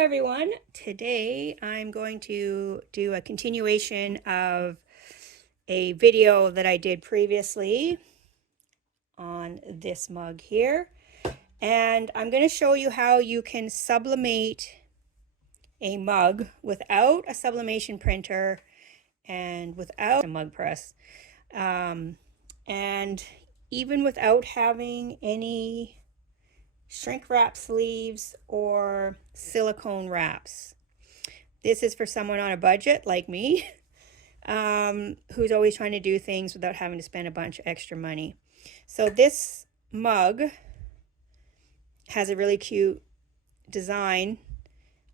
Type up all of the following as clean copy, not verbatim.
Hi everyone. Today I'm going to do a continuation of a video that I did previously on this mug here. And I'm going to show you how you can sublimate a mug without a sublimation printer and without a mug press. And even without having any shrink wrap sleeves or silicone wraps. This is for someone on a budget like me, who's always trying to do things without having to spend a bunch of extra money. So this mug has a really cute design.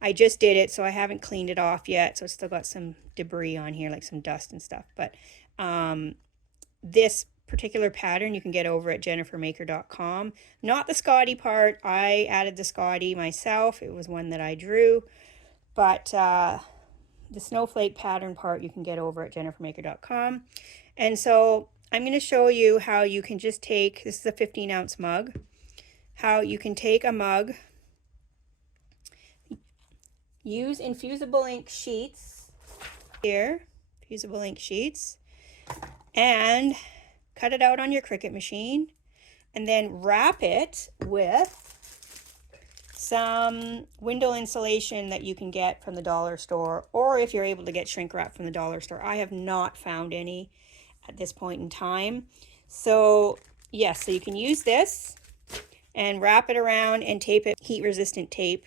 I just did it, so I haven't cleaned it off yet, so it's still got some debris on here, like some dust and stuff. But this particular pattern you can get over at jennifermaker.com. Not the Scotty part. I added the Scotty myself. It was one that I drew. But the snowflake pattern part you can get over at jennifermaker.com. And so I'm going to show you how you can just take, this is a 15-ounce mug, how you can take a mug, use infusible ink sheets here, infusible ink sheets, and cut it out on your Cricut machine, and then wrap it with some window insulation that you can get from the dollar store, or if you're able to get shrink wrap from the dollar store. I have not found any at this point in time. So yes, so you can use this and wrap it around and tape it heat resistant tape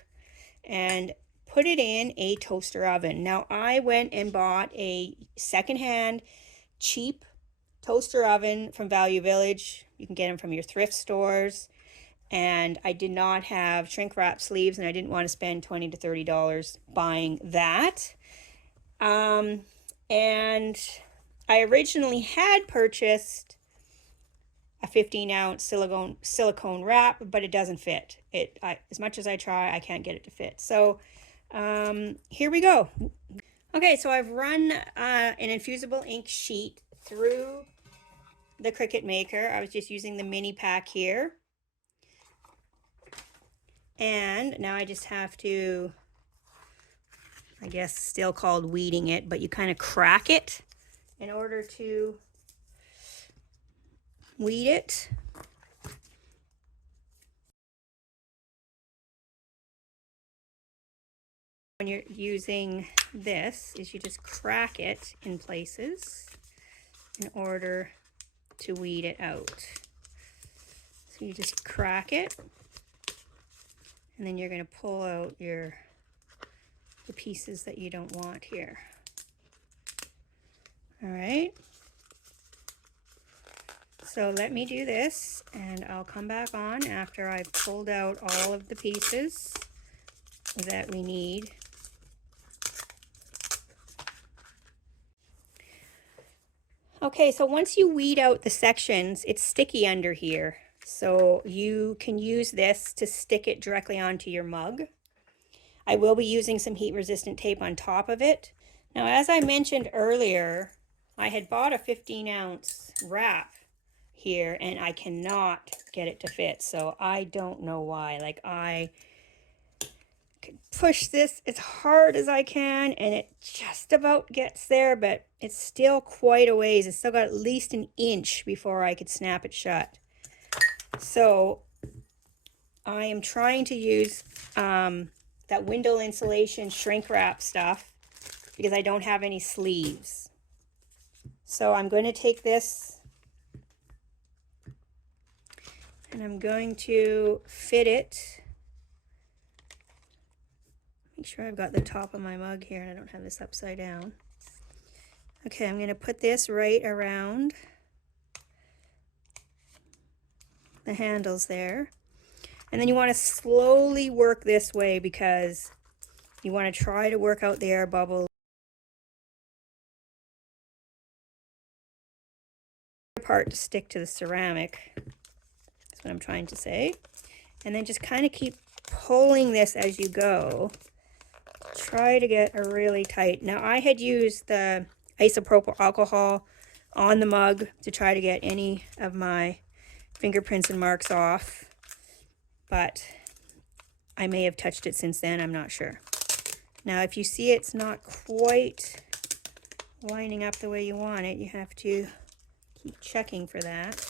and put it in a toaster oven. Now I went and bought a secondhand cheap toaster oven from Value Village. You can get them from your thrift stores. And I did not have shrink wrap sleeves, and I didn't want to spend $20 to $30 buying that. And I originally had purchased a 15-ounce silicone wrap, but it doesn't fit. As much as I try, I can't get it to fit. So here we go. Okay, so I've run an infusible ink sheet through the Cricut Maker. I was just using the mini pack here. And now I just have to, I guess still called weeding it, but you kind of crack it in order to weed it. When you're using this, is you just crack it in places in order to weed it out. So you just crack it. And then you're going to pull out the pieces that you don't want here. All right. So let me do this, and I'll come back on after I've pulled out all of the pieces that we need. Okay, so once you weed out the sections, it's sticky under here. So you can use this to stick it directly onto your mug. I will be using some heat resistant tape on top of it. Now, as I mentioned earlier, I had bought a 15-ounce wrap here, and I cannot get it to fit. So I don't know why. Like, I could push this as hard as I can, and it just about gets there, but it's still quite a ways. It's still got at least an inch before I could snap it shut. So I am trying to use that window insulation shrink wrap stuff because I don't have any sleeves. So I'm going to take this and I'm going to fit it. Make sure I've got the top of my mug here and I don't have this upside down. Okay, I'm going to put this right around the handles there. And then you want to slowly work this way because you want to try to work out the air bubble. Part to stick to the ceramic. That's what I'm trying to say. And then just kind of keep pulling this as you go. Try to get a really tight. Now I had used the isopropyl alcohol on the mug to try to get any of my fingerprints and marks off, but I may have touched it since then, I'm not sure. Now, if you see it's not quite lining up the way you want it, you have to keep checking for that.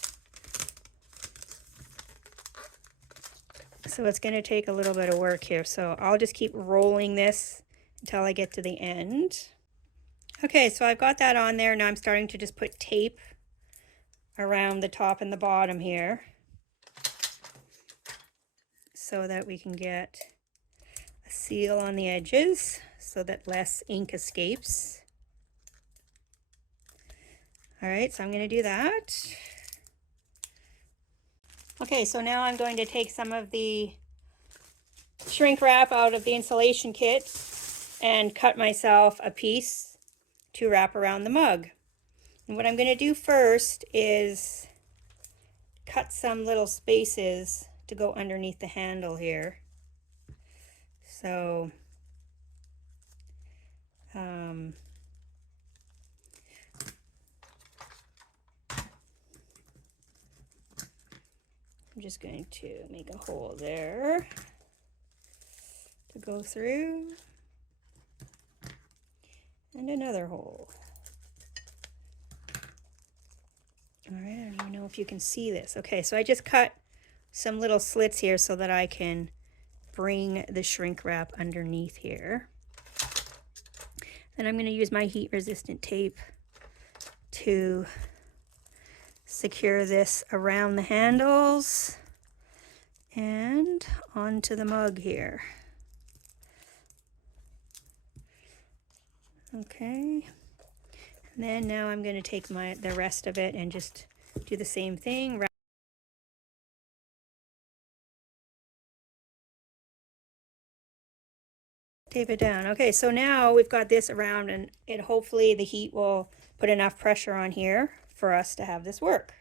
So it's going to take a little bit of work here. So I'll just keep rolling this until I get to the end. Okay, so I've got that on there. Now I'm starting to just put tape around the top and the bottom here so that we can get a seal on the edges so that less ink escapes. All right, so I'm going to do that. Okay, so now I'm going to take some of the shrink wrap out of the insulation kit and cut myself a piece to wrap around the mug. And what I'm going to do first is cut some little spaces to go underneath the handle here. So I'm just going to make a hole there to go through, and another hole. All right, I don't even know if you can see this. Okay, so I just cut some little slits here so that I can bring the shrink wrap underneath here. Then I'm going to use my heat resistant tape to secure this around the handles and onto the mug here. Okay, and then now I'm going to take the rest of it and just do the same thing. Tape it down. Okay, so now we've got this around, and hopefully the heat will put enough pressure on here for us to have this work.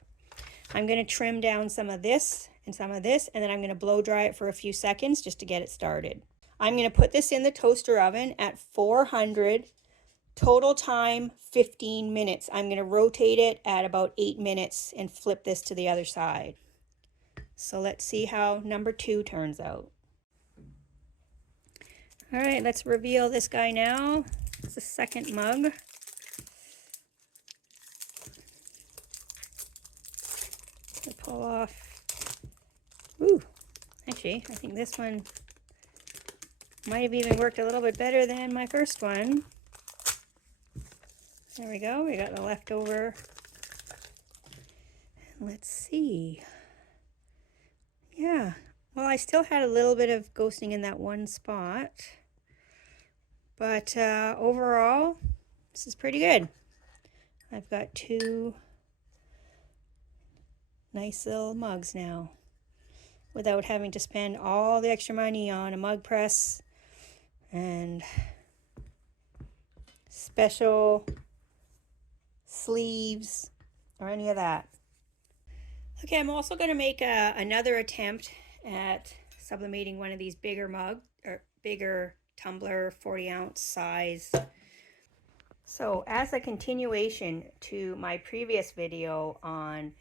I'm going to trim down some of this and some of this, and then I'm going to blow dry it for a few seconds just to get it started. I'm going to put this in the toaster oven at 400. Total time 15 minutes. I'm going to rotate it at about 8 minutes and flip this to the other side. So let's see how number 2 turns out. All right, let's reveal this guy now. It's the second mug. To pull off. Ooh, actually, I think this one might have even worked a little bit better than my first one. There we go, we got the leftover. Let's see. Yeah, well, I still had a little bit of ghosting in that one spot. But overall, this is pretty good. I've got 2 nice little mugs now without having to spend all the extra money on a mug press and special sleeves or any of that. Okay, I'm also going to make another attempt at sublimating one of these bigger bigger tumbler 40-ounce size. So as a continuation to my previous video on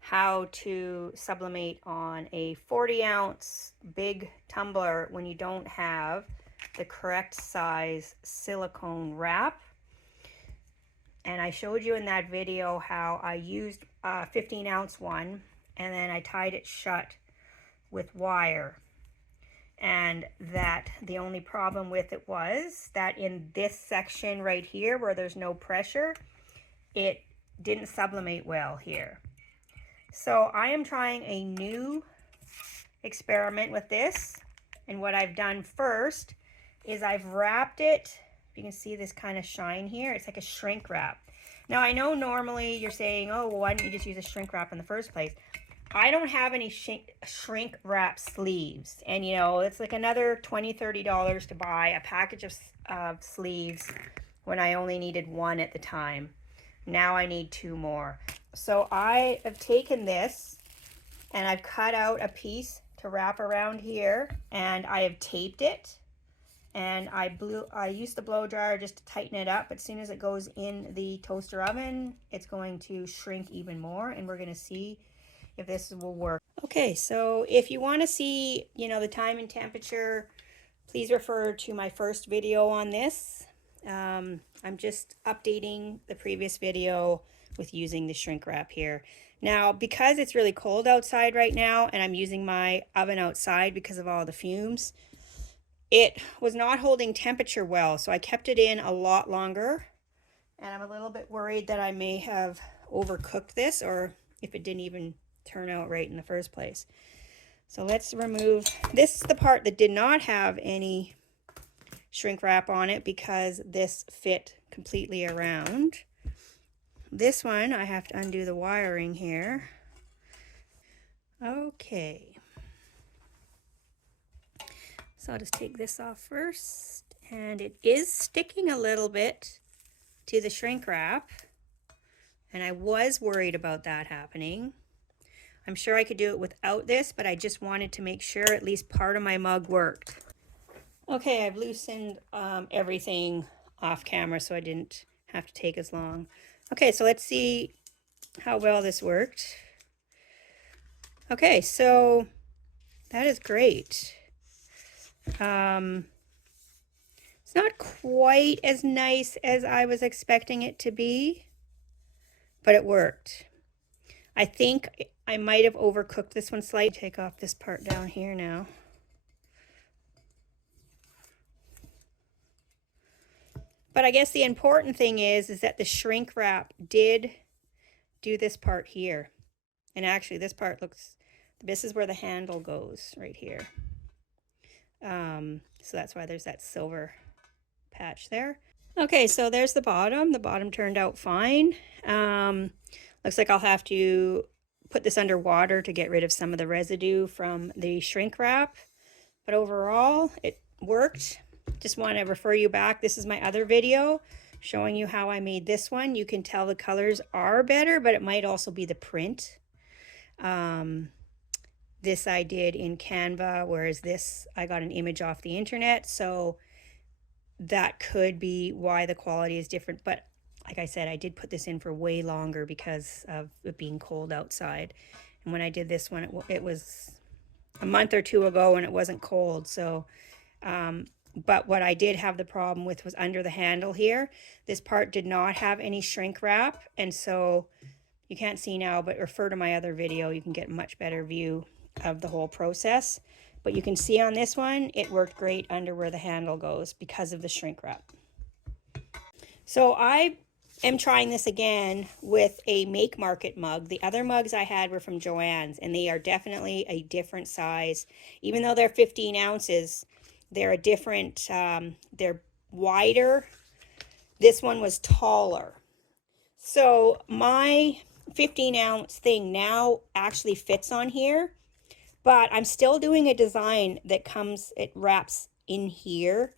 how to sublimate on a 40-ounce big tumbler when you don't have the correct size silicone wrap, and I showed you in that video how I used a 15-ounce one and then I tied it shut with wire, and that the only problem with it was that in this section right here where there's no pressure, it didn't sublimate well here. So I am trying a new experiment with this, and what I've done first is I've wrapped it. You can see this kind of shine here. It's like a shrink wrap. Now I know normally you're saying, oh, well, why didn't you just use a shrink wrap in the first place? I don't have any shrink wrap sleeves, and you know, it's like another $20–30 to buy a package of sleeves when I only needed 1 at the time. Now I need 2 more. So I have taken this and I've cut out a piece to wrap around here, and I have taped it, and I used the blow dryer just to tighten it up. But as soon as it goes in the toaster oven, it's going to shrink even more, and we're going to see if this will work. Okay, so if you want to see, the time and temperature, please refer to my first video on this. I'm just updating the previous video with using the shrink wrap here. Now, because it's really cold outside right now and I'm using my oven outside because of all the fumes, it was not holding temperature well, so I kept it in a lot longer. And I'm a little bit worried that I may have overcooked this, or if it didn't even turn out right in the first place. So let's remove, this is the part that did not have any shrink wrap on it because this fit completely around. This one, I have to undo the wiring here. Okay. So I'll just take this off first. And it is sticking a little bit to the shrink wrap. And I was worried about that happening. I'm sure I could do it without this, but I just wanted to make sure at least part of my mug worked. Okay, I've loosened everything off camera so I didn't have to take as long. Okay, so let's see how well this worked. Okay, so that is great. It's not quite as nice as I was expecting it to be, but it worked. I think I might have overcooked this one slightly. Take off this part down here now. But I guess the important thing is that the shrink wrap did do this part here. And actually this part looks, this is where the handle goes right here. So that's why there's that silver patch there. Okay, so there's the bottom. The bottom turned out fine. Looks like I'll have to put this under water to get rid of some of the residue from the shrink wrap. But overall, it worked. Just want to refer you back. This is my other video showing you how I made this one. You can tell the colors are better, but it might also be the print. This I did in Canva, whereas this I got an image off the internet. So that could be why the quality is different. But like I said, I did put this in for way longer because of it being cold outside. And when I did this one, it was a month or two ago and it wasn't cold. So, but what I did have the problem with was under the handle here. This part did not have any shrink wrap. And so you can't see now, but refer to my other video. You can get a much better view of the whole process. But you can see on this one, it worked great under where the handle goes because of the shrink wrap. So I am trying this again with a Make Market mug. The other mugs I had were from Joann's, and they are definitely a different size. Even though they're 15 ounces, they're a different, they're wider. This one was taller. So my 15-ounce thing now actually fits on here, but I'm still doing a design that it wraps in here.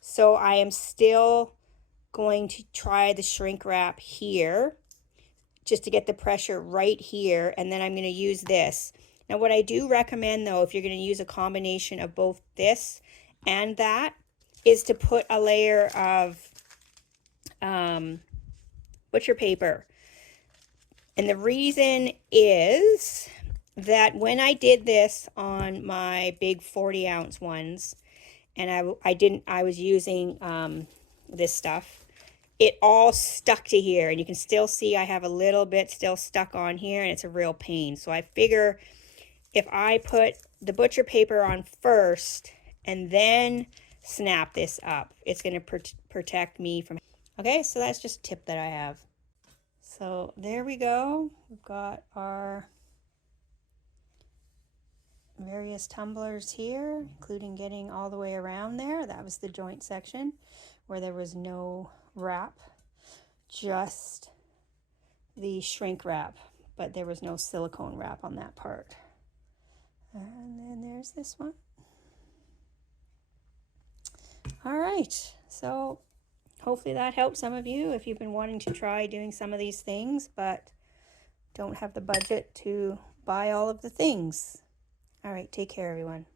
So I am still going to try the shrink wrap here just to get the pressure right here, and then I'm going to use this. Now what I do recommend though, if you're going to use a combination of both this and that, is to put a layer of butcher paper. And the reason is that when I did this on my big 40-ounce ones, and I was using this stuff, it all stuck to here, and you can still see I have a little bit still stuck on here, and it's a real pain. So I figure if I put the butcher paper on first and then snap this up, it's going to protect me from. Okay, so that's just a tip that I have. So there we go. We've got our various tumblers here, including getting all the way around there. That was the joint section where there was no wrap, just the shrink wrap, but there was no silicone wrap on that part. And then there's this one. All right, so hopefully that helps some of you if you've been wanting to try doing some of these things but don't have the budget to buy all of the things. All right, take care everyone.